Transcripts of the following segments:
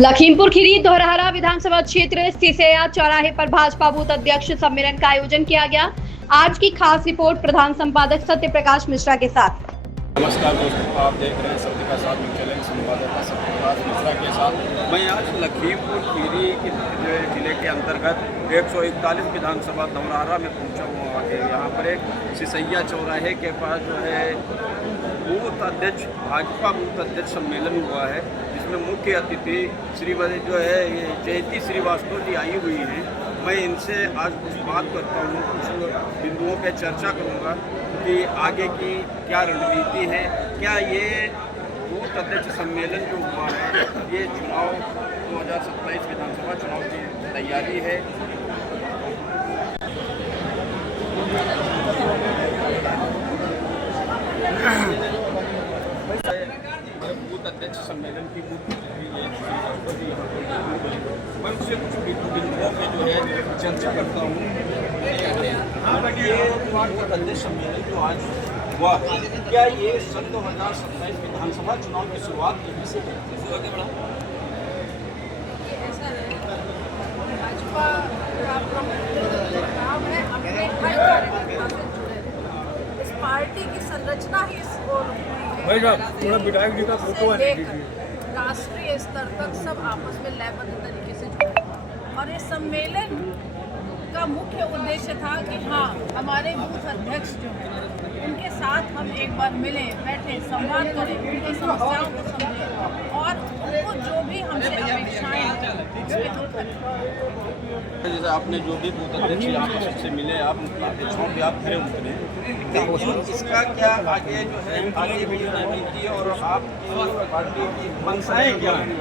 लखीमपुर खीरी धौरहरा विधानसभा क्षेत्र सिसैया चौराहे पर भाजपा बूथ अध्यक्ष सम्मेलन का आयोजन किया गया। आज की खास रिपोर्ट प्रधान संपादक सत्य प्रकाश मिश्रा के साथ। नमस्कार दोस्तों, आप देख रहे हैं सत्य का साथ चैलेंज संवाददाता सत्य प्रकाश मिश्रा के साथ। मैं आज लखीमपुर खीरी जिले के अंतर्गत 141 विधानसभा धौरहरा में पहुंचा हुआ है। यहाँ पर एक सिसैया चौराहे के पास जो है बूथ अध्यक्ष भाजपा बूथ अध्यक्ष सम्मेलन हुआ है, जिसमें मुख्य अतिथि श्रीमती जो है जयती श्रीवास्तव जी आई हुई हैं। मैं इनसे आज कुछ बात करता हूँ, कुछ बिंदुओं पर चर्चा करूँगा कि आगे की क्या रणनीति है, क्या ये बूथ अध्यक्ष सम्मेलन जो हुआ है ये चुनाव 2027 विधानसभा चुनाव की तैयारी है। बूथ अध्यक्ष सम्मेलन की मैं उससे कुछ बिंदुओं पे जो है चर्चा करता हूँ। ये बूथ अध्यक्ष सम्मेलन जो आज हुआ, क्या ये सन 2027 विधानसभा चुनाव की शुरुआत यहीं से है? भाजपा का काम है अपने हर कार्यकर्ता से जुड़े रहना। इस पार्टी की संरचना ही इस ओर हुई है, राष्ट्रीय स्तर तक सब आपस में लयबद्ध तरीके से जुड़े। और इस सम्मेलन का मुख्य उद्देश्य था कि हाँ, हमारे बूथ अध्यक्ष जो हैं उनके साथ हम एक बार मिलें, बैठें, संवाद करें, उनकी समस्याओं को समझें और उनको जो भी हमसे अपेक्षाएं हैं उसके हम करें। जैसे आपने जो भी बूथ अध्यक्ष यहाँ पर सबसे मिले, आप अपेक्षाओं पे आप खरे उतरे, लेकिन इसका क्या आगे जो है आगे की रणनीति और आपकी पार्टी की मंशाएं क्या हैं?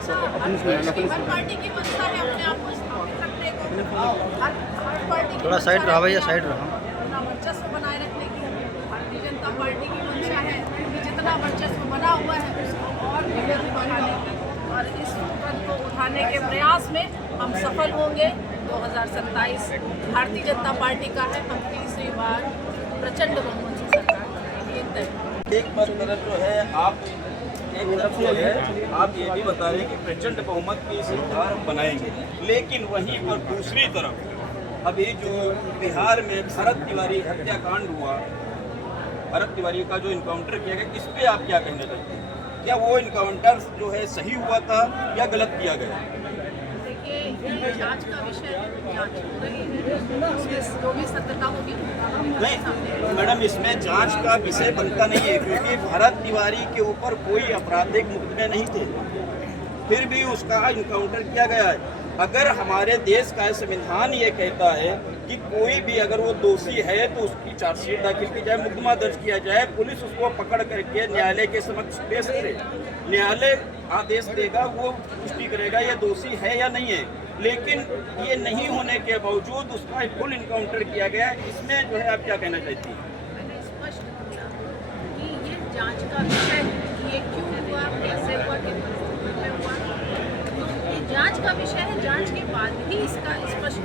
हर पार्टी की मंशा है अपने आप को स्थापित रखने को, हर पार्टी की थोड़ा साइड रहा भैया, साइड रहा, अपना वर्चस्व बनाए रखने की भारतीय जनता पार्टी की मंशा है कि जितना वर्चस्व बना हुआ है उसको और निगल बढ़ाने की, और इस पद को उठाने के प्रयास में हम सफल होंगे। 2027 भारतीय जनता पार्टी का है, हम तीसरी बार प्रचंड बहुमत से सरकार बनाएंगे। एक तरफ जो है आप एक तरफ जो है आप ये भी बता रहे हैं कि प्रचंड बहुमत की सरकार बनाएंगे, लेकिन वहीं पर दूसरी तरफ अभी जो बिहार में भरत तिवारी हत्याकांड हुआ, भरत तिवारी का जो इनकाउंटर किया गया, इस पे आप क्या कहना चाहते हैं? क्या वो इनकाउंटर जो है सही हुआ था या गलत किया गया? देखिए, ये जांच का विषय है, जांच हो रही है, इसमें जो भी सत्यता होगी नहीं मैडम, इसमें जांच का विषय बनता नहीं है, क्योंकि भरत तिवारी के ऊपर कोई आपराधिक मुकदमे नहीं थे, फिर भी उसका इनकाउंटर किया गया है। अगर हमारे देश का संविधान ये कहता है कि कोई भी अगर वो दोषी है तो उसकी चार्जशीट दाखिल की जाए, मुकदमा दर्ज किया जाए, पुलिस उसको पकड़ करके न्यायालय के समक्ष पेश करे, न्यायालय आदेश देगा, वो पुष्टि करेगा ये दोषी है या नहीं है। लेकिन ये नहीं होने के बावजूद उसका फुल इनकाउंटर किया गया है, इसमें जो है आप क्या कहना चाहती हैं? मैंने स्पष्ट किया कि ये जांच का विषय है कि ये क्यों हुआ, कैसे हुआ, किस परिस्थिति में हुआ, ये जांच का विषय है। जांच के बाद ही इसका स्पष्ट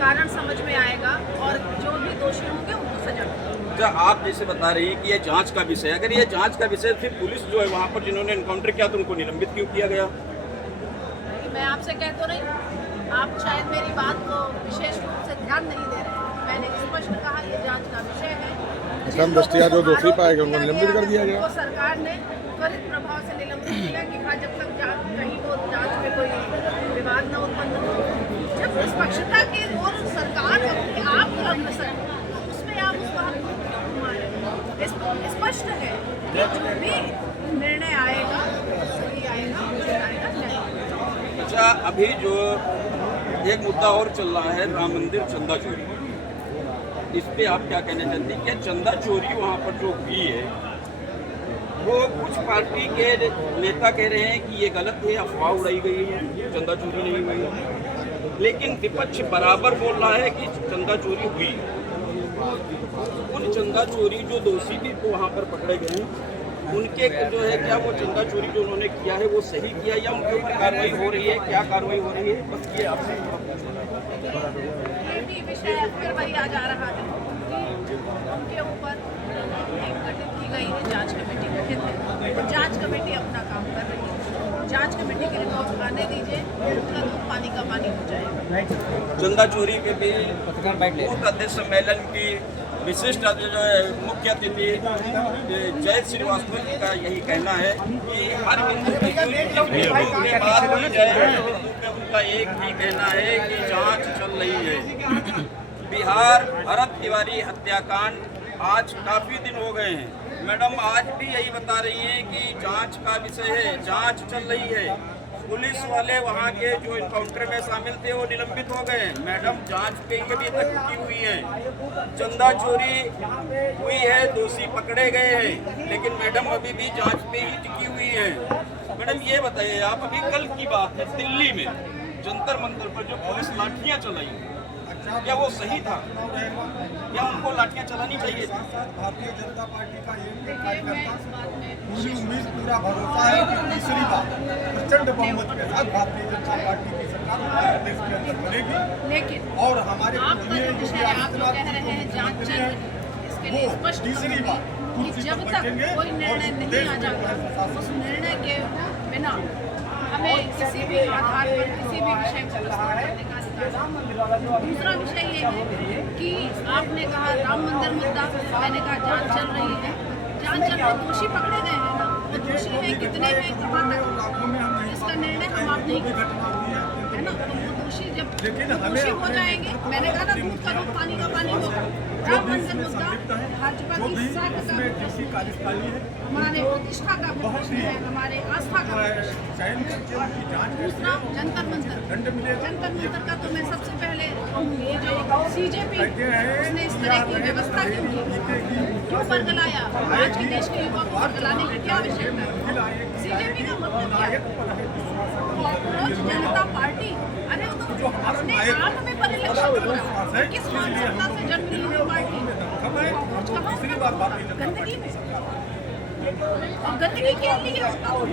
कारण समझ में आएगा और जो भी दोषी होंगे उनको सजा मिलेगी। आप जैसे बता रही हैं कि ये जांच का विषय, अगर ये जांच का विषय फिर पुलिस जो है वहाँ पर जिन्होंने इनकाउंटर किया तो उनको निलंबित क्यों किया गया? मैं आपसे कह तो रही, आप शायद मेरी बात को विशेष रूप से ध्यान नहीं दे रहे। मैंने स्पष्ट कहा ये जांच का विषय है, जो दोषी पाएगा उनको निलंबित कर दिया गया। तो सरकार ने त्वरित प्रभाव से निलंबित किया कि हाँ, जब तक कहीं वो जांच में कोई विवाद न उत्पन्न हो, जब निष्पक्षता की ओर सरकार अपने आप को अग्रसर हो, उसमें आप उसको स्पष्ट है कि जो भी निर्णय आएगा सही आएगा, उचित आएगा, न्याय। अच्छा, अभी जो एक मुद्दा और चल रहा है राम मंदिर चंदा चोरी, इस पे आप क्या कहना चाहते हैं? क्या चंदा चोरी वहाँ पर जो हुई है वो कुछ पार्टी के नेता कह रहे हैं कि ये गलत है, अफवाह उड़ाई गई है, चंदा चोरी नहीं हुई, लेकिन विपक्ष बराबर बोल रहा है कि चंदा चोरी हुई। उन चंदा चोरी जो दोषी भी तो वहाँ पर पकड़े गए हैं, उनके जो है क्या वो चंदा चोरी जो उन्होंने किया है वो सही किया या उनके ऊपर कार्रवाई हो रही है? क्या कार्रवाई हो रही है, बस ये आपसे विषय फिर वही आ जा रहा है कि उनके ऊपर एक गठित की गई है जांच कमेटी गठित है, जांच कमेटी अपना काम कर रही है। जांच कमेटी की रिपोर्ट आने दीजिए, उनका दूध पानी का पानी हो जाएगा। चंदा चोरी के भी बूथ अध्यक्ष सम्मेलन की विशिष्ट जो है मुख्य अतिथि जय श्रीवास्तव जी का यही कहना है कि हर बिंदु पे बात की जाए, उनका एक ही कहना है कि जांच चल रही है। बिहार भरत तिवारी हत्याकांड आज काफी दिन हो गए हैं। मैडम आज भी यही बता रही हैं कि जांच का विषय है, जांच चल रही है। पुलिस वाले वहां के जो इनकाउंटर में शामिल थे वो निलंबित हो गए। मैडम जांच पे अभी तक रुकी हुई है। चंदा चोरी हुई है, दोषी पकड़े गए हैं, लेकिन मैडम अभी भी जांच पे ही टिकी हुई है। मैडम ये बताइए, आप अभी कल की बात है, दिल्ली में जंतर मंतर पर जो पुलिस लाठियां चलाई, क्या वो सही था? क्या उनको लाठियां चलानी चाहिए थी? भारतीय जनता पार्टी का ये कार्यकर्ता पूरी उम्मीद पूरा भरोसा है कि तीसरी बार प्रचंड बहुमत के साथ भारतीय जनता पार्टी की सरकार उत्तर प्रदेश के अंदर बनेगी। लेकिन और हमारे आपका जो विषय है, आप जो कह रहे हैं जांच चल रही है, इसके लिए स्पष्ट तीसरी बार कि जब तक कोई निर्णय नहीं आ जाता, उस निर्णय के बिना हमें किसी भी आधार पर किसी भी विषय को प्रस्तुत करने का अधिकार। दूसरा विषय ये है कि आपने कहा राम मंदिर मुद्दा, मैंने कहा जांच चल रही है, जांच चल रही, दोषी पकड़े गए हैं ना, वो दोषी है कितने में कहाँ तक, इसका निर्णय हम आप नहीं कर सकते, है ना। तो वो दोषी जब दोषी हो जाएंगे, मैंने कहा ना दूध का दूध पानी का पानी होगा। राम मंदिर मुद्दा भाजपा की साख का हमारे प्रतिष्ठा का प्रश्न है, हमारे आस्था का प्रश्न है। दूसरा जंतर मंतर का तो मैं सबसे पहले कहूँगी, ये जो सीजेपी उसने इस तरह की व्यवस्था क्यों की, क्यों बरगलाया, आज के देश के युवा को बरगलाने की क्या आवश्यकता है? सीजेपी का मतलब क्या है? कॉकरोच जनता पार्टी, अरे वो तो अपने आप में परिलक्षित हो रहा है। किस मानसिकता से जन्म ली हुई पार्टी, कॉकरोच कहाँ गंदगी में, और गंदगी के लिए होता और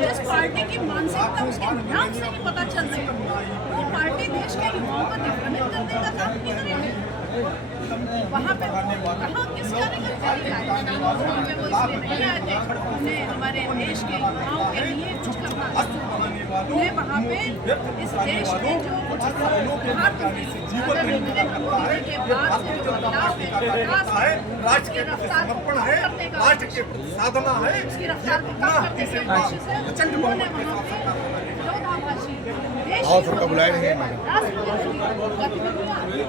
जिस पार्टी की मानसिकता उसके नाम से ही पता चल रही है, वो पार्टी देश के युवाओं को दिग्भ्रमित करने का काम नहीं करेगी। वहाँ पे कहाँ किस कार्यकर्ता आए, वहाँ पे वो इसलिए नहीं आए थे, उन्हें हमारे देश के युवाओं के लिए कुछ करना था। उन्हें वहाँ पे इस देश में जो कुछ प्रधानमंत्री के बाद से जो बदलाव है, उसकी रफ्तार को कम करने का, साधना है, उसकी रफ्तार को कम करने के उद्देश्य से उन्होंने वहाँ पे विरोधाभासी देश और सबका बुलाए नहीं है।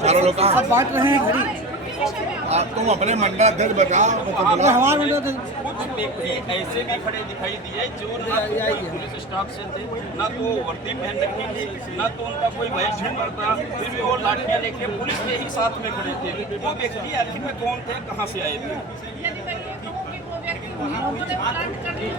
चारों लोग कहाँ बांट रहे हैं घड़ी, आप तुम अपने मंडल अध्यक्ष बताओ, हमारे मंडल अध्यक्ष। कुछ व्यक्ति ऐसे भी खड़े दिखाई दिए जो ना तो कोई पुलिस स्टाफ से थे, ना तो वर्दी पहन रखी थी, ना तो उनका कोई बैच नंबर था, फिर भी वो लाठियां लेके पुलिस के ही साथ में खड़े थे। वो व्यक्ति आखिर में कौन थे, कहाँ से आए थे? यदि मैं ये कहूँ कि वो व्यक्ति उन्होंने प्लांट कर दिया,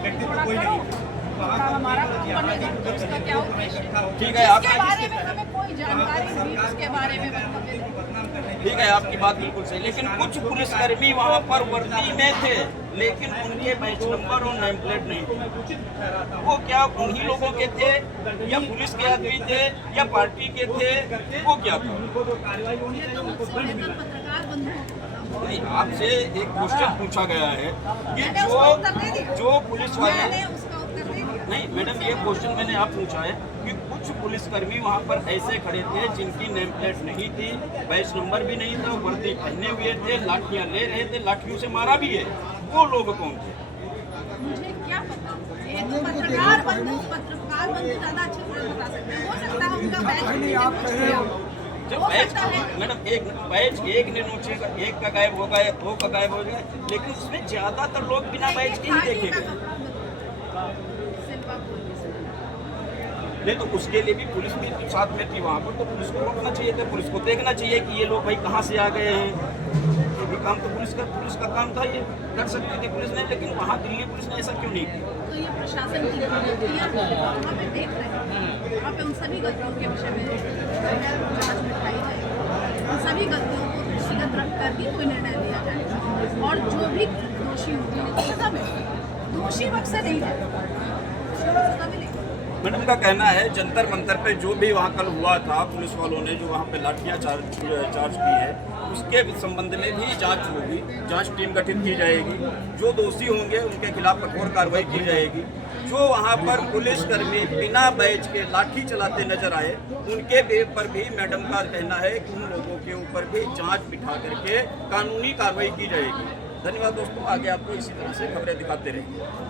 हमारा बनेगा, तो उसका क्या उद्देश्य है? ठीक है, इसके बारे में हमें कोई जानकारी नहीं, उसके बारे में वक्तव्य नहीं। ठीक है, आपकी बात बिल्कुल सही, लेकिन कुछ पुलिसकर्मी वहाँ पर वर्दी में थे, लेकिन उनके बैच नंबर और नेम प्लेट नहीं थी। वो क्या उन्हीं लोगों के थे, या पुलिस के आदमी थे, या पार्टी के थे, वो क्या था? ये तो मुझसे लेकर पत्रकार बंधुओं नहीं, आपसे एक क्वेश्चन पूछा गया है कि जो पुलिस वाले, नहीं मैडम, ये क्वेश्चन मैंने आप पूछा है कि कुछ पुलिसकर्मी वहाँ पर ऐसे खड़े थे जिनकी नेम प्लेट नहीं थी, बैच नंबर भी नहीं था, वर्दी पहने हुए थे, लाठियाँ ले रहे थे, लाठियों से मारा भी है। वो लोग कौन थे? मुझे क्या पता, ये तो पत्रकार बंधु ज़्यादा अच्छे से बता सकते हैं। हो सकता है उनका बैच जब बैच, मैडम एक बैच एक ने नोचेगा, एक का गायब हो गया, दो का गायब हो गया, लेकिन उसमें ज्यादातर लोग बिना बैच के ही देखे गए। नहीं तो उसके लिए भी पुलिस भी साथ में थी वहाँ पर, तो पुलिस को रोकना चाहिए था, पुलिस को देखना चाहिए कि ये लोग भाई कहाँ से आ गए हैं। ये भी काम तो पुलिस का काम था, ये कर सकती थी पुलिस ने, लेकिन वहाँ दिल्ली पुलिस ने ऐसा क्यों नहीं किया? तो ये प्रशासन की गलतियाँ वहाँ पे देख रहे हैं, वहाँ पे उन सभी गलतियों के विषय में जाँच बिठाई जाएगी, उन सभी गलतियों को दृष्टिगत रख कर ही कोई निर्णय लिया जाएगा, और जो भी दोषी होगी सजा मिलेगी, दोषी वक्त से नहीं जाएगा, सजा मिलेगी। मैडम का कहना है जंतर मंतर पे जो भी वहाँ कल हुआ था, पुलिस वालों ने जो वहाँ पे लाठियाँ चार्ज की है, उसके संबंध में भी जांच होगी, जांच टीम गठित की जाएगी, जो दोषी होंगे उनके खिलाफ कठोर कार्रवाई की जाएगी। जो वहाँ पर पुलिसकर्मी बिना बैच के लाठी चलाते नजर आए, उनके पर भी मैडम का कहना है कि उन लोगों के ऊपर भी जांच बिठा करके कानूनी कार्रवाई की जाएगी। धन्यवाद दोस्तों, आगे आपको इसी तरह से खबरें दिखाते रहेंगे।